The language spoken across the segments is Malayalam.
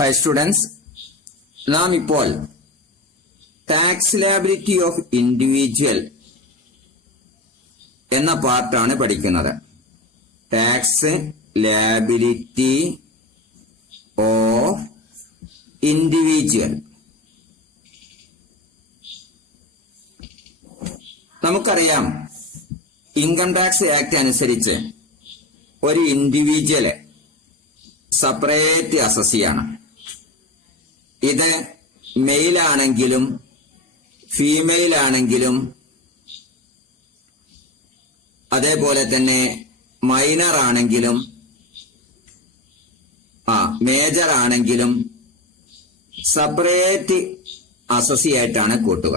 ഹൈ സ്റ്റുഡൻസ്, നാം ഇപ്പോൾ ടാക്സ് ലയബിലിറ്റി ഓഫ് ഇൻഡിവിജ്വൽ എന്ന പാർട്ടാണ് പഠിക്കുന്നത്. Tax liability of individual. നമുക്കറിയാം, ഇൻകം ടാക്സ് ആക്ട് അനുസരിച്ച് ഒരു ഇൻഡിവിജ്വല് സെപ്പറേറ്റ് അസസിയാണ്. ഇത് മെയിൽ ആണെങ്കിലും ഫീമെയിൽ ആണെങ്കിലും അതേപോലെ തന്നെ മൈനർ ആണെങ്കിലും മേജർ ആണെങ്കിലും സെപ്പറേറ്റ് അസോസിയേറ്റാണ് കൂട്ടുക.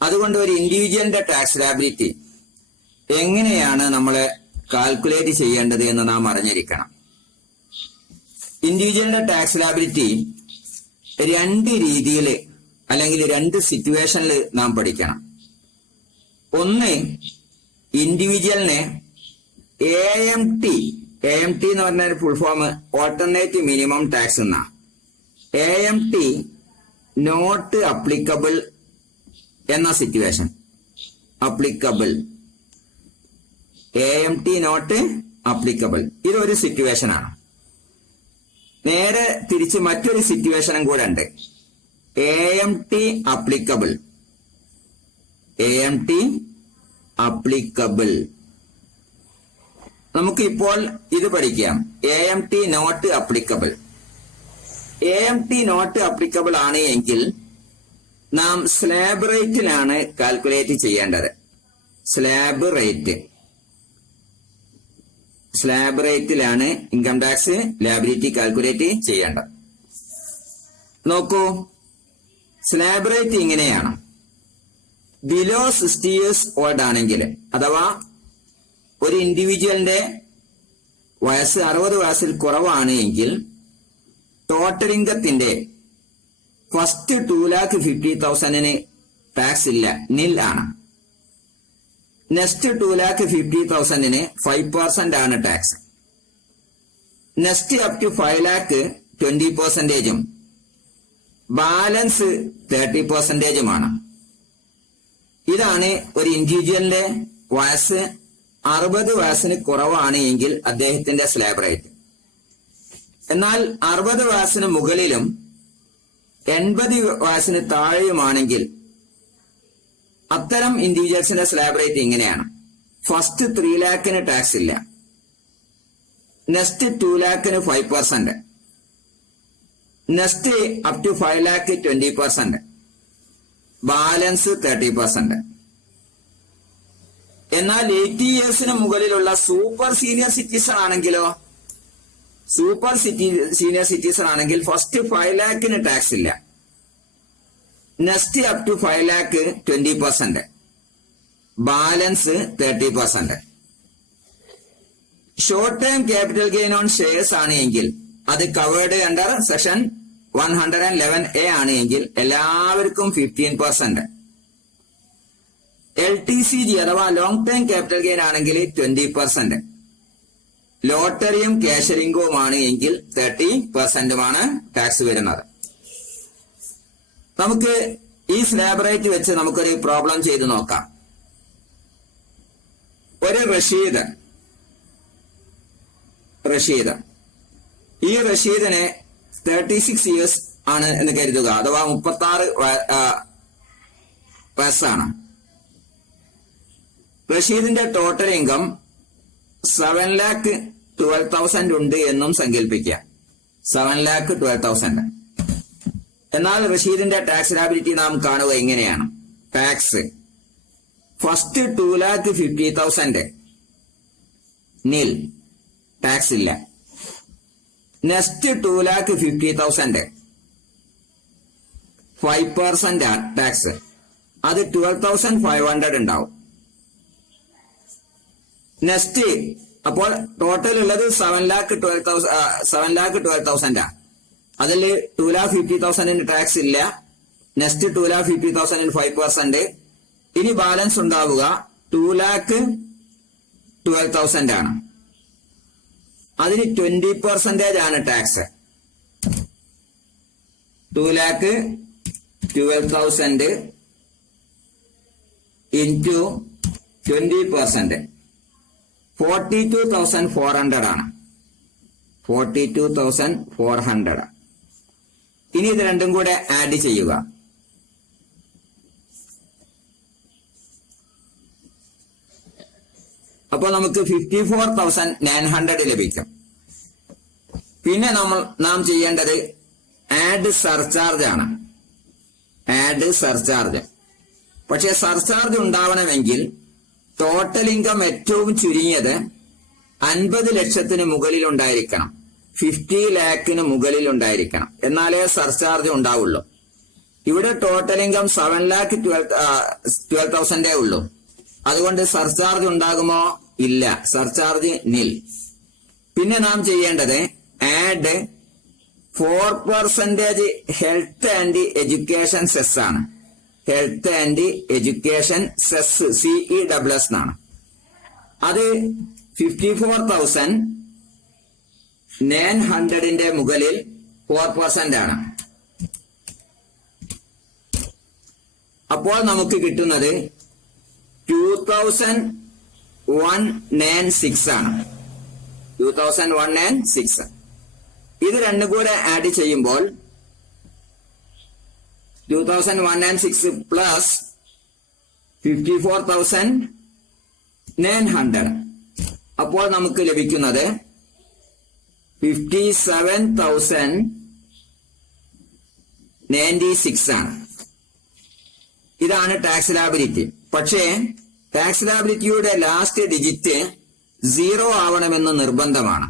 അതുകൊണ്ട് ഒരു ഇൻഡിവിജ്വലിന്റെ ടാക്സ് ലയബിലിറ്റി എങ്ങനെയാണ് നമ്മൾ കാൽക്കുലേറ്റ് ചെയ്യേണ്ടത് എന്ന് നാം അറിഞ്ഞിരിക്കണം. ഇൻഡിവിജ്വലിന്റെ ടാക്സ് ലയബിലിറ്റി രണ്ട് രീതിയിൽ അല്ലെങ്കിൽ രണ്ട് സിറ്റുവേഷനിൽ നാം പഠിക്കണം. ഒന്ന്, ഇൻഡിവിജ്വലിനെ AMT എന്ന് പറഞ്ഞ full form alternative minimum tax എന്നാ. AMT നോട്ട് അപ്ലിക്കബിൾ എന്ന situation. Applicable, AMT not applicable, ഇതൊരു സിറ്റുവേഷൻ ആണ്. നേരെ തിരിച്ച് മറ്റൊരു സിറ്റുവേഷനും കൂടെ ഉണ്ട്, AMT അപ്ലിക്കബിൾ. AMT applicable. നമുക്ക് ഇപ്പോൾ ഇത് പഠിക്കാം. AMT not applicable. AMT not applicable ആണ് എങ്കിൽ നാം സ്ലാബ് റേറ്റിലാണ് കാൽക്കുലേറ്റ് ചെയ്യേണ്ടത്. സ്ലാബ് റേറ്റിലാണ് ഇൻകം ടാക്സ് ലയബിലിറ്റി കാൽക്കുലേറ്റ് ചെയ്യേണ്ടത്. നോക്കൂ, സ്ലാബ് റേറ്റ് ഇങ്ങനെയാണ്. ബിലോ 60 years ഓൾഡ് ആണെങ്കിൽ, അഥവാ ഒരു ഇൻഡിവിജ്വലിന്റെ വയസ്സ് 60 വയസ്സിൽ കുറവാണ് എങ്കിൽ ടോട്ടൽ ഇൻകത്തിന്റെ ഫസ്റ്റ് 2,50,000 ടാക്സ് ഇല്ല, നിൽ ആണ്. നെക്സ്റ്റ് 2,50,000 5% ആണ് tax. Next up to 5 lakh 20%, balance 30%. ഇതാണ് ഒരു ഇൻഡിവിജ്വലിന്റെ വയസ്സ് 60 വയസ്സിന് കുറവാണ് എങ്കിൽ അദ്ദേഹത്തിന്റെ സ്ലാബ് റേറ്റ്. എന്നാൽ 60 വയസ്സിന് മുകളിലും 80 വയസ്സിന് താഴെയുമാണെങ്കിൽ അത്തരം ഇൻഡിവിജ്വൽസിന്റെ സ്ലാബ് റേറ്റ് ഇങ്ങനെയാണ്. ഫസ്റ്റ് 3 lakh ടാക്സ് ഇല്ല, next 2 lakh 5%, next up to 5 lakh 20%, balance 30%. എന്നാൽ 80 yearsന് മുകളിലുള്ള സൂപ്പർ സീനിയർ സിറ്റിസൺ ആണെങ്കിൽ ഫസ്റ്റ് 5 lakh ടാക്സ് ഇല്ല, next up to 5 lakh 20%, balance 30%. Short time capital gain on shares ആണ് എങ്കിൽ അത് കവേർഡ് അണ്ടർ സെക്ഷൻ 111A ആണ് എങ്കിൽ എല്ലാവർക്കും 15%. LTCG അഥവാ ലോങ് ടൈം ക്യാപിറ്റൽ ഗെയിൻ ആണെങ്കിൽ 20%. ലോട്ടറിയും ക്യാഷറിംഗുമാണ് എങ്കിൽ 30%മാണ് ടാക്സ് വരുന്നത്. നമുക്ക് ഈ സ്ലാബ് റേറ്റ് വെച്ച് നമുക്കൊരു പ്രോബ്ലം ചെയ്ത് നോക്കാം. ഒരു റഷീദ്, ഈ റഷീദിന് 36 years ആണ് എന്ന് കരുതുക, അഥവാ 36 വയസ്സാണ്. റഷീദിന്റെ ടോട്ടൽ ഇൻകം 7,12,000 ഉണ്ട് എന്നും സങ്കല്പിക്കുക. 7,12,000. എന്നാൽ റഷീദിന്റെ ടാക്സ് ലയബിലിറ്റി നാം കാണുക എങ്ങനെയാണ്. ടാക്സ് ഫസ്റ്റ് 2,50,000 നിൽ, ടാക്സ് ഇല്ല. നെക്സ്റ്റ് 2,50,000 5% ടാക്സ്, അത് 12,500 ഉണ്ടാവും. നെക്സ്റ്റ് അപ്പോൾ ടോട്ടൽ ഉള്ളത് 7,12,000. അതിൽ 2,50,000 ടാക്സ് ഇല്ല, നെക്സ്റ്റ് 2,50,000 5%. ഇനി ബാലൻസ് ഉണ്ടാവുക 2,12,000 ആണ്. അതിന് 20% ആണ് ടാക്സ്. 2,12,000 into 20%. 42,400 ആണ്. 42,400. ഇനി ഇത് രണ്ടും കൂടെ ആഡ് ചെയ്യുക. അപ്പോൾ നമുക്ക് 54,900 ലഭിക്കും. പിന്നെ നാം ചെയ്യേണ്ടത് ആഡ് സർചാർജ് ആണ്. Add surcharge. പക്ഷെ സർചാർജ് ഉണ്ടാവണമെങ്കിൽ ടോട്ടൽ ഇൻകം ഏറ്റവും ചുരുങ്ങിയത് 50 ലക്ഷത്തിന് മുകളിൽ ഉണ്ടായിരിക്കണം. 50 ലാഖിന് മുകളിൽ ഉണ്ടായിരിക്കണം. എന്നാലേ സർചാർജ് ഉണ്ടാവുള്ളൂ. ഇവിടെ ടോട്ടൽ ഇൻകം 7,12,000 ഉള്ളൂ. അതുകൊണ്ട് സർചാർജ് ഉണ്ടാകുമോ? ഇല്ല. സർചാർജ് നിൽ. പിന്നെ നാം ചെയ്യേണ്ടത് add 4% health and education cess ആണ്. Health and education cess CESS എന്നാണ്. അത് 54,900 മുകളിൽ 4% ആണ്. അപ്പോൾ നമുക്ക് കിട്ടുന്നത് 2,196 ആണ്. 2,196. ഇത് രണ്ടും കൂടെ ആഡ് ചെയ്യുമ്പോൾ 2,196 പ്ലസ് 54,900. അപ്പോൾ നമുക്ക് ലഭിക്കുന്നത് 57,096 ആണ്. ഇതാണ് ടാക്സ് ലാബിലിറ്റി. പക്ഷേ ടാക്സ് ലാബിലിറ്റിയുടെ ലാസ്റ്റ് ഡിജിറ്റ് 0 ആവണമെന്ന് നിർബന്ധമാണ്.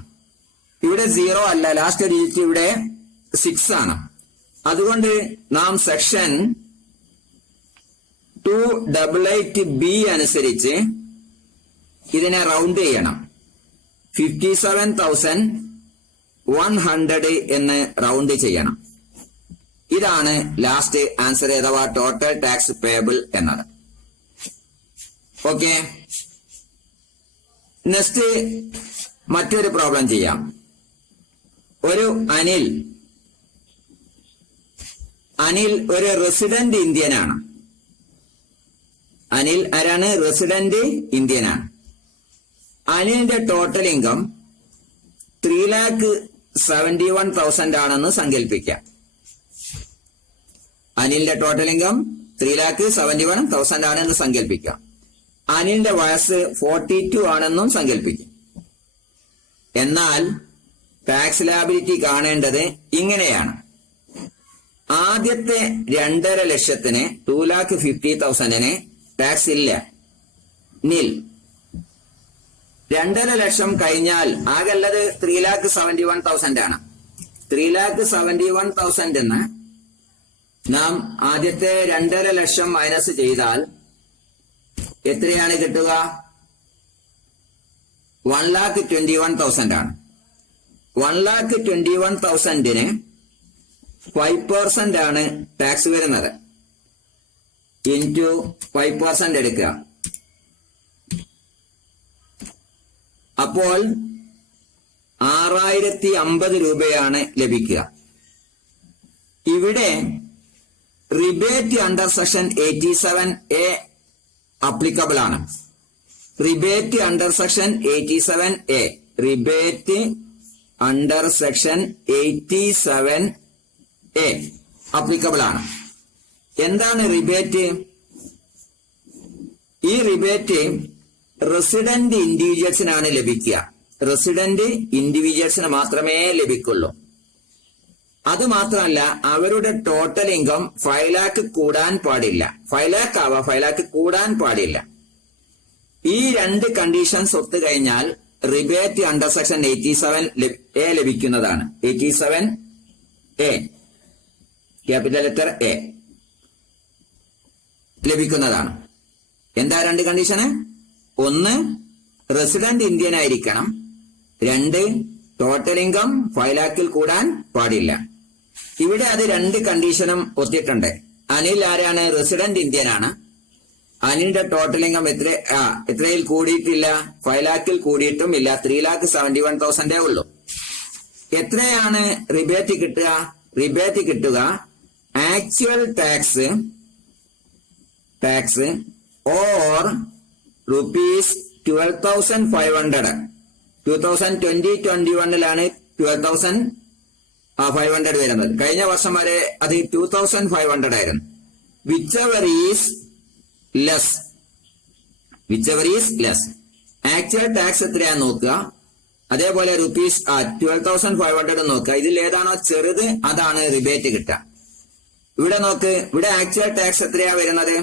ഇവിടെ 0 അല്ല, ലാസ്റ്റ് ഡിജിറ്റ് ഇവിടെ 6 ആണ്. അതുകൊണ്ട് നാം സെക്ഷൻ 288B അനുസരിച്ച് ഇതിനെ റൗണ്ട് ചെയ്യണം. 57,100 എന്ന് റൗണ്ട് ചെയ്യണം. ഇതാണ് ലാസ്റ്റ് ആൻസർ അഥവാ ടോട്ടൽ ടാക്സ് പേയബിൾ എന്നത്. ഓക്കെ, നെക്സ്റ്റ് മറ്റൊരു പ്രോബ്ലം ചെയ്യാം. ഒരു അനിൽ ഒരു റെസിഡന്റ് ഇന്ത്യനാണ്. അനിൽ ആരാണ്? റെസിഡന്റ് ഇന്ത്യനാണ്. അനിലിന്റെ ടോട്ടൽ ഇൻകം 3,71,000 ആണെന്ന് സങ്കല്പിക്കാം. അനിലിന്റെ ടോട്ടൽ ഇൻകം 3,71,000 ആണെന്ന് സങ്കല്പിക്കാം. അനിലിന്റെ വയസ്സ് 42 ആണെന്നും സങ്കല്പിക്കും. എന്നാൽ ടാക്സ് ലാബിലിറ്റി കാണേണ്ടത് ഇങ്ങനെയാണ്. ആദ്യത്തെ 2.5 ലക്ഷത്തിന് 2,50,000 ടാക്സ് ഇല്ല, നിൽ. 2.5 ലക്ഷം കഴിഞ്ഞാൽ ആകെയുള്ളത് 3,71,000 ആണ്. 3,71,000 എന്ന് നാം ആദ്യത്തെ 2.5 ലക്ഷം മൈനസ് ചെയ്താൽ എത്രയാണ് കിട്ടുക? 1,21,000 ആണ്. 1,21,000 5% ആണ് ടാക്സ് വരുന്നത്. ഇൻറ്റു 5% എടുക്കുക. അപ്പോൾ 6,050 രൂപയാണ് ലഭിക്കുക. ഇവിടെ rebate under section 87A applicable ആണ്. Rebate under section 87A, rebate under section 87A applicable ആണ്. എന്താണ് റിബേറ്റ്? ഈ റിബേറ്റ് റെസിഡന്റ് ഇൻഡിവിജ്വൽസിനാണ് ലഭിക്കുക. റെസിഡന്റ് ഇൻഡിവിജ്വൽസിന് മാത്രമേ ലഭിക്കുള്ളൂ. അത് മാത്രമല്ല, അവരുടെ ടോട്ടൽ ഇൻകം 5 lakh കൂടാൻ പാടില്ല. 5 lakh ആവാം, 5 lakh കൂടാൻ പാടില്ല. ഈ 2 കണ്ടീഷൻസ് ഒത്തുകഴിഞ്ഞാൽ റിബേറ്റ് അണ്ടർ സെക്ഷൻ 87A ലഭിക്കുന്നതാണ്. 87A ക്യാപിറ്റൽ ലെറ്റർ A ലഭിക്കുന്നതാണ്. എന്താ 2 കണ്ടീഷന്? 1, റെസിഡന്റ് ഇന്ത്യൻ ആയിരിക്കണം. 2, ടോട്ടൽ ഇൻകം 5 lakh കൂടാൻ പാടില്ല. ഇവിടെ അത് 2 കണ്ടീഷനും ഒത്തിട്ടുണ്ട്. അനിൽ ആരാണ്? റെസിഡന്റ് ഇന്ത്യൻ ആണ്. അനിലിന്റെ ടോട്ടൽ ഇൻകം എത്രയിൽ കൂടിയിട്ടില്ല? 5 lakh കൂടിയിട്ടും ഇല്ല. 3,71,000 ഉള്ളൂ. എത്രയാണ് റിബേറ്റ് കിട്ടുക? റിബേറ്റ് കിട്ടുക actual tax or rupees 12,500. 2020-21 12,500 വരുന്നത്. കഴിഞ്ഞ വർഷം വരെ അത് 2,500 ആയിരുന്നു. whichever is less. Actual tax എത്രയാന്ന് നോക്കുക. അതേപോലെ റുപ്പീസ് 12,500 നോക്കുക. ഇതിൽ ഏതാണോ ചെറുത് അതാണ് റിബേറ്റ് കിട്ടുക. ഇവിടെ നോക്ക്, ഇവിടെ ആക്ച്വൽ ടാക്സ് എത്രയാ വരുന്നത്?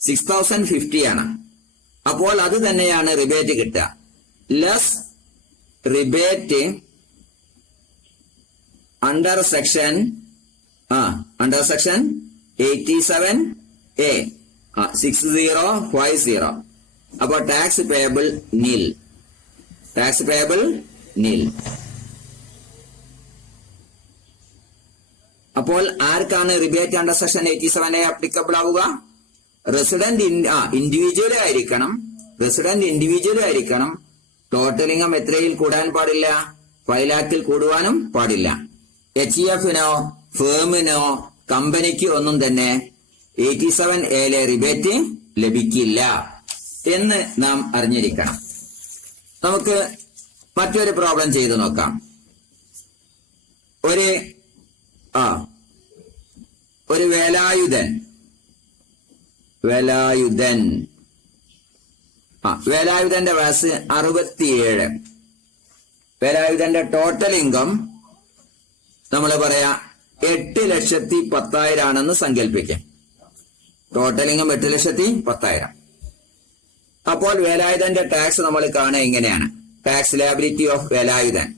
6,050 ആണ്. അപ്പോൾ അത് തന്നെയാണ് റിബേറ്റ് കിട്ടുക. Less rebate under section 87A 6050. അപ്പോൾ ടാക്സ് പേയബിൾ നിൽ. അപ്പോൾ ആർക്കാണ് rebate under section 87A applicable ആവുക? റെസിഡന്റ് ഇൻഡിവിജ്വൽ ആയിരിക്കണം. ടോട്ടൽ ഇൻകം എത്രയിൽ കൂടാൻ പാടില്ല? 5 lakhൽ കൂടുവാനും പാടില്ല. HEFനോ ഫേമിനോ കമ്പനിക്ക് ഒന്നും തന്നെ 87A റിബേറ്റ് ലഭിക്കില്ല എന്ന് നാം അറിഞ്ഞിരിക്കണം. നമുക്ക് മറ്റൊരു പ്രോബ്ലം ചെയ്തു നോക്കാം. ഒരു വേലായുധന്റെ വയസ്സ് 67. വേലായുധന്റെ ടോട്ടൽ ഇൻകം നമ്മൾ പറയാ 8,10,000 ആണെന്ന് സങ്കല്പിക്കാം. Total income 8,10,000. അപ്പോൾ വേലായുധന്റെ ടാക്സ് നമ്മൾ കാണുക ഇങ്ങനെയാണ്. Tax liability of Velayudhan.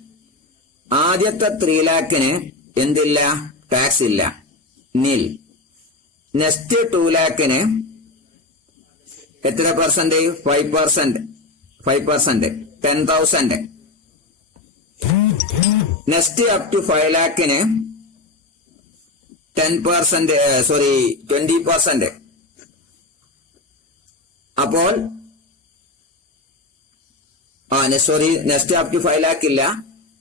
ആദ്യത്തെ 3 lakhന് എന്തില്ല? ടാക്സ് ഇല്ല, നിൽ. നെക്സ്റ്റ് 2 lakhന് എത്ര പെർസെന്റ്? 5%. 10,000. നെക്സ്റ്റ് അപ് ടു 5 lakhന് 20%. അപ്പോൾ നെക്സ്റ്റ് അപ് ടു 5 lakh ഇല്ല.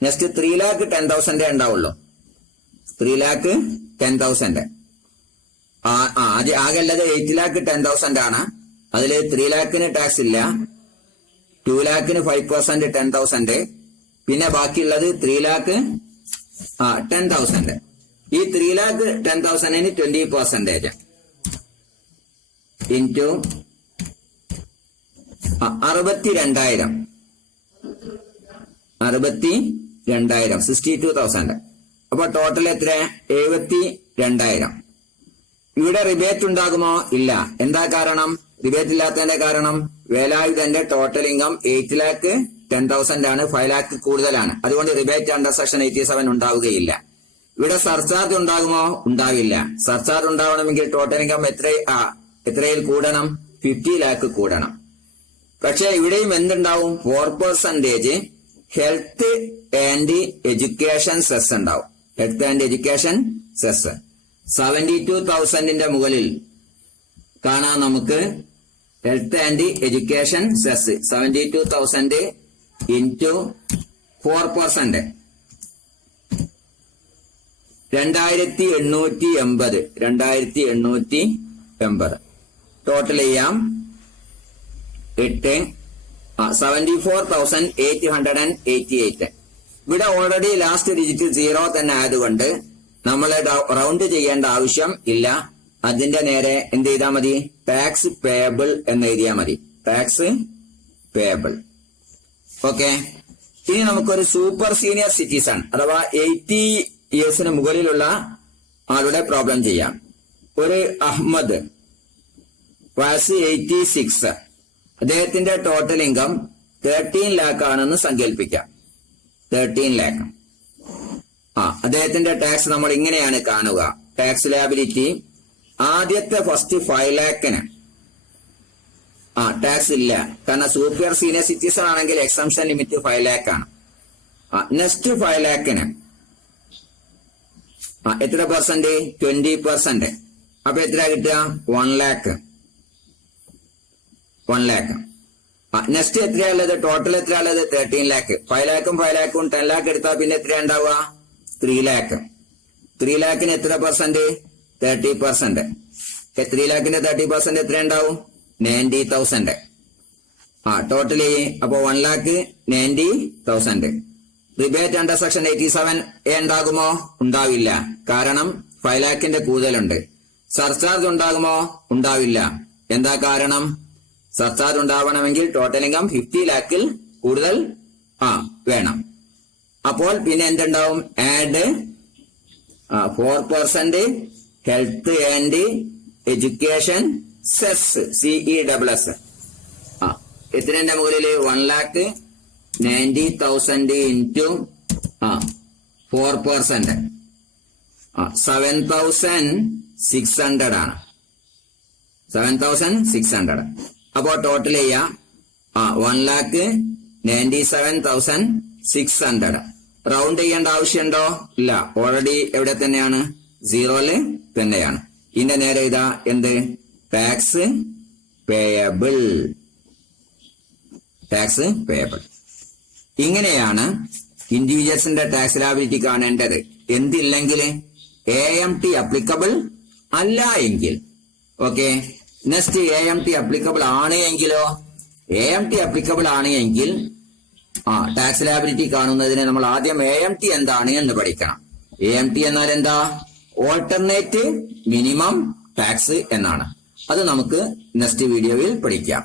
നെക്സ്റ്റ് 3 lakh 10,000 ഉണ്ടാവുള്ളൂ. 3 lakh 10,000. ആകെ ഉള്ളത് 8 lakh 10,000 ആണ്. അതിൽ 3 lakhന് ടാക്സ് ഇല്ല. 2 lakhന് 5% 10,000. പിന്നെ ബാക്കിയുള്ളത് 3 lakh 10,000. ഈ 3 lakh 10,000ന് 20% ഇൻറ്റു 62,000. 62,000. അപ്പൊ ടോട്ടൽ എത്ര? 72,000. ഇവിടെ റിബേറ്റ് ഉണ്ടാകുമോ? ഇല്ല. എന്താ കാരണം? റിബേറ്റ് ഇല്ലാത്തതിന്റെ കാരണം വേലായുധന്റെ ടോട്ടൽ ഇൻകം 8,10,000 ആണ്. 5 lakh കൂടുതലാണ്. അതുകൊണ്ട് റിബേറ്റ് അണ്ടർ സെക്ഷൻ 87 ഉണ്ടാവുകയില്ല. ഇവിടെ സർചാർജ് ഉണ്ടാകുമോ? ഉണ്ടാവില്ല. സർചാർജ് ഉണ്ടാവണമെങ്കിൽ ടോട്ടൽ ഇൻകം എത്രയിൽ കൂടണം? 50 lakh കൂടണം. പക്ഷെ ഇവിടെയും എന്തുണ്ടാവും? 4% ഹെൽത്ത് ആൻഡ് എഡ്യൂക്കേഷൻ സെസ് ഉണ്ടാവും. ഹെൽത്ത് ആൻഡ് എഡ്യൂക്കേഷൻ സെസ് 72,000ന്റെ മുകളിൽ കാണാം നമുക്ക്. Health and education cess 72,000 into 4%. 2,880. Total ചെയ്യാം 74,888. ഇവിടെ ഓൾറെഡി ലാസ്റ്റ് ഡിജിറ്റ് 0 തന്നെ ആയതുകൊണ്ട് നമ്മൾ റൗണ്ട് ചെയ്യേണ്ട ആവശ്യം ഇല്ല. അതിന്റെ നേരെ എന്ത് ചെയ്താൽ മതി? ടാക്സ് പേയബിൾ എന്ന് എഴുതിയാൽ മതി. Tax payable. ഓക്കെ. ഇനി നമുക്കൊരു സൂപ്പർ സീനിയർ സിറ്റിസൺ അഥവാ 80 yearsന് മുകളിലുള്ള ആളുടെ പ്രോബ്ലം ചെയ്യാം. ഒരു അഹമ്മദ്, വയസ്സ് 86. അദ്ദേഹത്തിന്റെ ടോട്ടൽ ഇൻകം 13 lakh ആണെന്ന് സങ്കല്പിക്കാം. 13 lakh. അദ്ദേഹത്തിന്റെ ടാക്സ് നമ്മൾ ഇങ്ങനെയാണ് കാണുക. ടാക്സ് ലയബിലിറ്റി ആദ്യത്തെ ഫസ്റ്റ് 5 lakhന് ടാക്സ് ഇല്ല. കാരണം സൂപ്പർ സീനിയർ സിറ്റിസൺ ആണെങ്കിൽ എക്സംഷൻ ലിമിറ്റ് 5 lakh ആണ്. നെക്സ്റ്റ് 5 lakhന് എത്ര പെർസെന്റ്? 20%. അപ്പൊ എത്ര കിട്ടുക? 1 lakh. നെക്സ്റ്റ് എത്രയുള്ളത്? ടോട്ടൽ എത്രയുള്ളത്? 13 lakh. 5 lakhും 5 lakhും 10 lakh എടുത്താൽ പിന്നെ എത്ര ഉണ്ടാവുക? 3 lakh. 3 lakhന് എത്ര പെർസെന്റ്? 30%. 3 lakhന്റെ 30% എത്ര ഉണ്ടാവും? 90,000. ടോട്ടലി അപ്പോ 1,90,000. റിബേറ്റ് അണ്ടർ സെക്ഷൻ 87A ഉണ്ടാകുമോ? ഉണ്ടാവില്ല. കാരണം 5 lakhന്റെ കൂടുതലുണ്ട്. സർചാർജ് ഉണ്ടാകുമോ? ഉണ്ടാവില്ല. എന്താ കാരണം? സർചാർജ് ഉണ്ടാവണമെങ്കിൽ ടോട്ടൽ ഇൻകം 50 lakhൽ കൂടുതൽ വേണം. അപ്പോൾ പിന്നെ എന്തുണ്ടാവും? Add 4% health and education cess CESS. എത്രന്റെ മുകളില്? 1,90,000 ഇൻറ്റു 4%. 7,600 ആണ്. 7,600. അപ്പോ ടോട്ടൽ ചെയ്യാം 1,97,600. റൗണ്ട് ചെയ്യേണ്ട ആവശ്യമുണ്ടോ? ഇല്ല. ഓൾറെഡി എവിടെ തന്നെയാണ്? 0 തന്നെയാണ്. ഇതിന്റെ നേരെ ഇതാ എന്ത്? Tax payable. Tax payable. ഇങ്ങനെയാണ് ഇൻഡിവിജ്വൽസിന്റെ ടാക്സ് ലയബിലിറ്റി കാണേണ്ടത്. എന്തില്ലെങ്കിൽ AMT അപ്ലിക്കബിൾ അല്ല എങ്കിൽ. ഓക്കെ. നെക്സ്റ്റ് AMT അപ്ലിക്കബിൾ ആണ് എങ്കിലോ? AMT അപ്ലിക്കബിൾ ആണ് എങ്കിൽ ടാക്സ് ലയബിലിറ്റി കാണുന്നതിന് നമ്മൾ ആദ്യം AMT എന്താണ് എന്ന് പഠിക്കണം. AMT എന്നാൽ എന്താ? ഓൾട്ടർനേറ്റ് മിനിമം ടാക്സ് എന്നാണ്. അത് നമുക്ക് നെക്സ്റ്റ് വീഡിയോയിൽ പഠിക്കാം.